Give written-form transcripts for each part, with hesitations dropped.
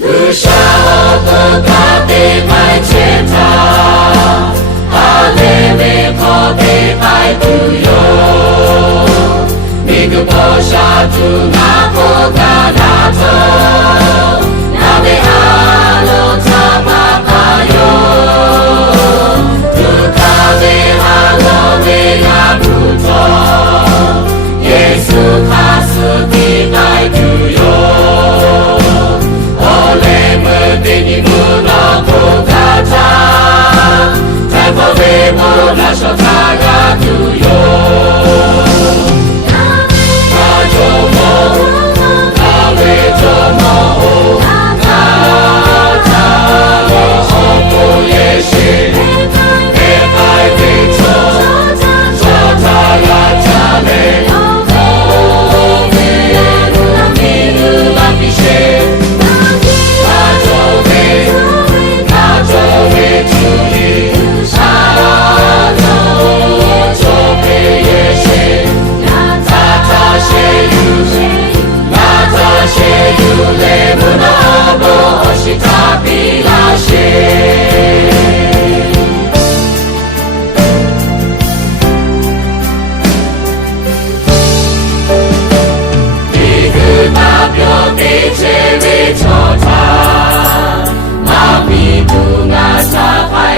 不想不靠的爱牵他，阿勒梅靠的爱不用，你个波沙tu那波卡那头，那贝阿罗塔巴巴哟，不靠的阿罗梅亚不走，耶稣卡斯的爱不用。Ni muna kukata Tempo vimu na shotaga tuyo Kajomo Kawe jomo Kata Opo yeshi Epai vito Chota ya chale Omiru miru lapishe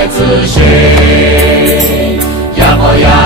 自学，呀哦呀。